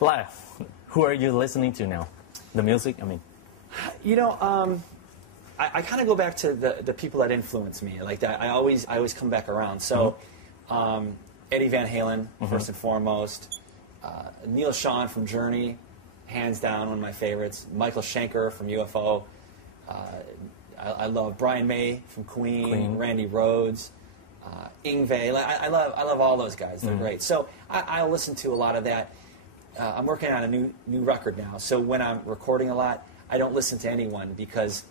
Like, who are you listening to now? The music, I mean. You know, I kind of go back to the people that influence me. Like that, I always come back around. So, Eddie Van Halen, first and foremost. Neil Schon from Journey, hands down one of my favorites. Michael Schenker from UFO. I love Brian May from Queen. Randy Rhoads, Yngwie. I love all those guys. They're great. So I listen to a lot of that. I'm working on a new record now. So when I'm recording a lot, I don't listen to anyone because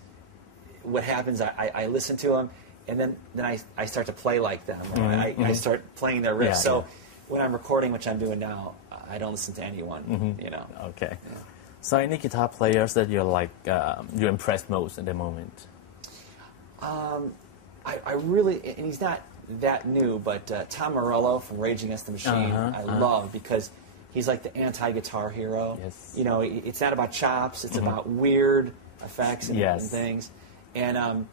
what happens, I listen to them, and then I start to play like them. Or I start playing their riffs. Yeah, so when I'm recording, which I'm doing now, I don't listen to anyone. You know. Okay. Yeah. So any guitar players that you're like you're impressed most at the moment? I really, and he's not that new, but Tom Morello from Rage Against the Machine, I love because he's like the anti-guitar hero. Yes. You know, it's not about chops; it's about weird effects and things. And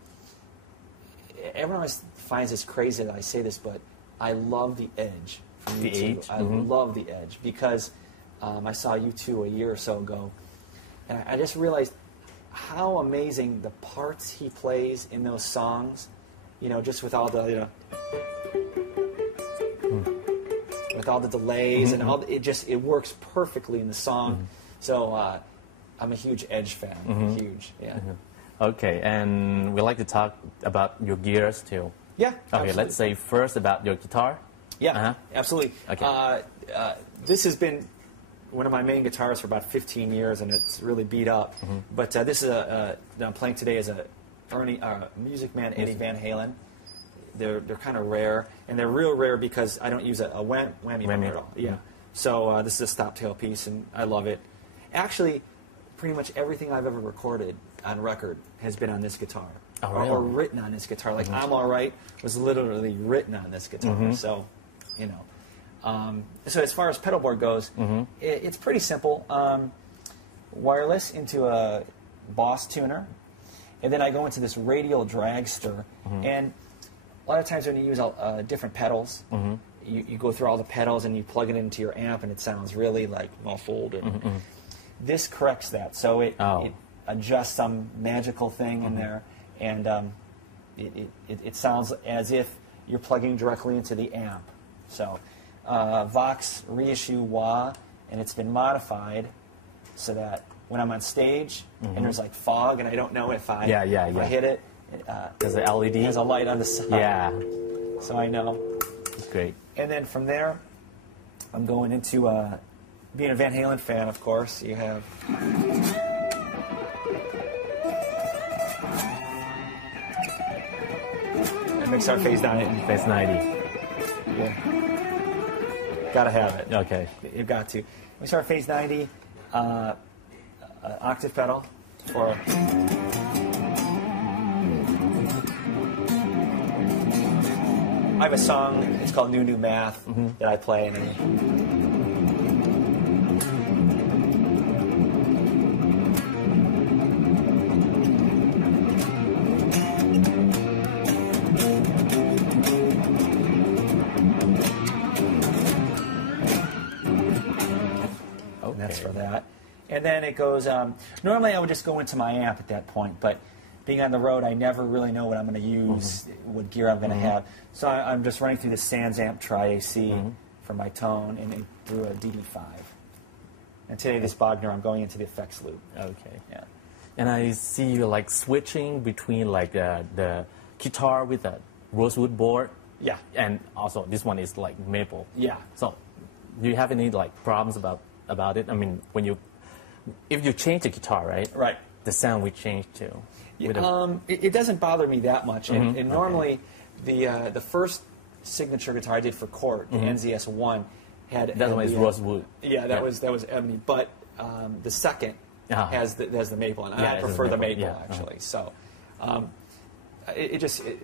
everyone always finds this crazy that I say this, but I love the Edge from U2. I love the Edge because I saw U2 a year or so ago, and I just realized how amazing the parts he plays in those songs. You know, just with all the with all the delays and all it works perfectly in the song. So I'm a huge Edge fan. Huge, yeah. Okay, and we like to talk about your gears too. Yeah. Okay, absolutely. let's say first about your guitar. Yeah, absolutely. Okay. This has been one of my main guitars for about 15 years, and it's really beat up. But this is that I'm playing today is a Music Man Eddie Van Halen. They're kind of rare, and they're real rare because I don't use a whammy bar at all. Yeah. So this is a stop tail piece, and I love it. Actually, pretty much everything I've ever recorded on record has been on this guitar. Oh, really? Or written on this guitar. Like I'm All Right was literally written on this guitar. So, you know. So as far as pedal board goes, it's pretty simple. Wireless into a Boss tuner, and then I go into this radial dragster. And a lot of times when you use different pedals, you go through all the pedals and you plug it into your amp, and it sounds really like muffled. And this corrects that, so it adjusts some magical thing in there, and it sounds as if you're plugging directly into the amp. So Vox reissue wah, and it's been modified so that when I'm on stage and there's like fog and I don't know if I hit it, there's an LED. There's a light on the side. Yeah. So I know. It's great. And then from there, I'm going into being a Van Halen fan, of course. You have. Mixar Phase 90. Phase 90. Yeah. Gotta have it. Okay. You've got to. Mixar Phase 90, octave pedal for. I have a song, it's called New Math, that I play. And that's for that. And then it goes, normally I would just go into my amp at that point, but being on the road, I never really know what I'm going to use, what gear I'm going to have. So I'm just running through the Sans Amp Tri-AC for my tone and through a DD5. And today, this Bogner, I'm going into the effects loop. Okay. Yeah. And I see you like switching between like the guitar with a rosewood board. Yeah. And also this one is like maple. Yeah. So do you have any like problems about it? I mean, if you change the guitar, right? Right. The sound will change too. It doesn't bother me that much, and normally the first signature guitar I did for Court, the NZS1, had that one is rosewood. Yeah, that was ebony, but the second has the maple, and I prefer the maple actually. So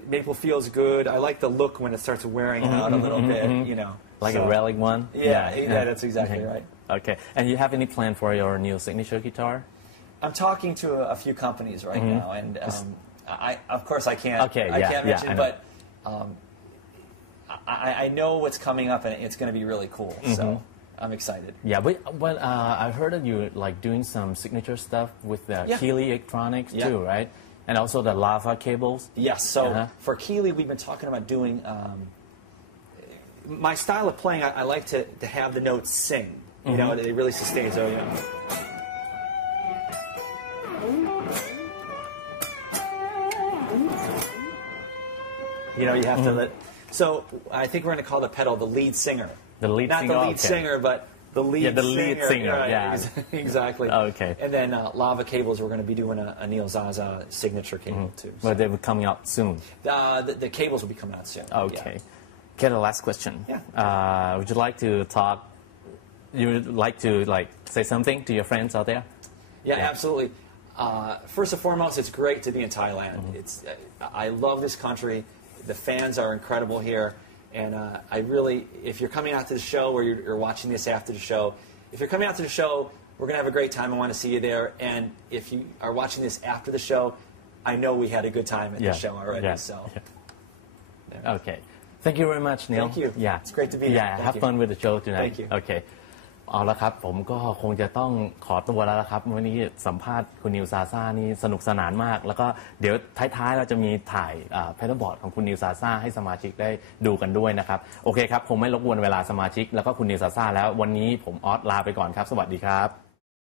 maple feels good. I like the look when it starts wearing out a little bit, you know. Like a relic one. Yeah, that's exactly right. Okay, and you have any plan for your new signature guitar? I'm talking to a few companies right now, and of course I can't mention, but I know what's coming up, and it's going to be really cool. So I'm excited. Yeah, but I heard that you like doing some signature stuff with the Keeley Electronics too, right? And also the lava cables. Yes. So for Keeley, we've been talking about doing. My style of playing, I like to have the notes sing. You know, they really sustain. So you know. You have to. So I think we're going to call the pedal the lead singer. The lead singer. Not the lead singer, but the lead lead singer. Right, yeah, exactly. Okay. And then lava cables, we're going to be doing a Neil Zaza signature cable too. So. But they will coming out soon. The cables will be coming out soon. Okay. Okay, the last question. Yeah. Would you like to talk? You would like to say something to your friends out there? Yeah, absolutely. First and foremost, it's great to be in Thailand. I love this country. The fans are incredible here. And I really, if you're coming out to the show or you're watching this after the show, if you're coming out to the show, we're going to have a great time. I want to see you there. And if you are watching this after the show, I know we had a good time at the show already. So. Yeah. Okay. Thank you very much, Neil. Thank you. Yeah. It's great to be here. Yeah, have fun with the show tonight. Thank you. Okay. เอาละครับผมก็คงจะต้องขอตัวแล้วละครับวันนี้สัมภาษณ์คุณนิวซาซ่านี่สนุกสนานมากแล้วก็เดี๋ยวท้ายๆเราจะมีถ่ายแพดเดิลบอร์ดของคุณนิวซาซ่าให้สมาชิกได้ดูกันด้วยนะครับโอเคครับคงไม่รบกวนเวลาสมาชิกแล้วก็คุณนิวซาซ่าแล้ววันนี้ผมออสลาไปก่อนครับสวัสดีครับ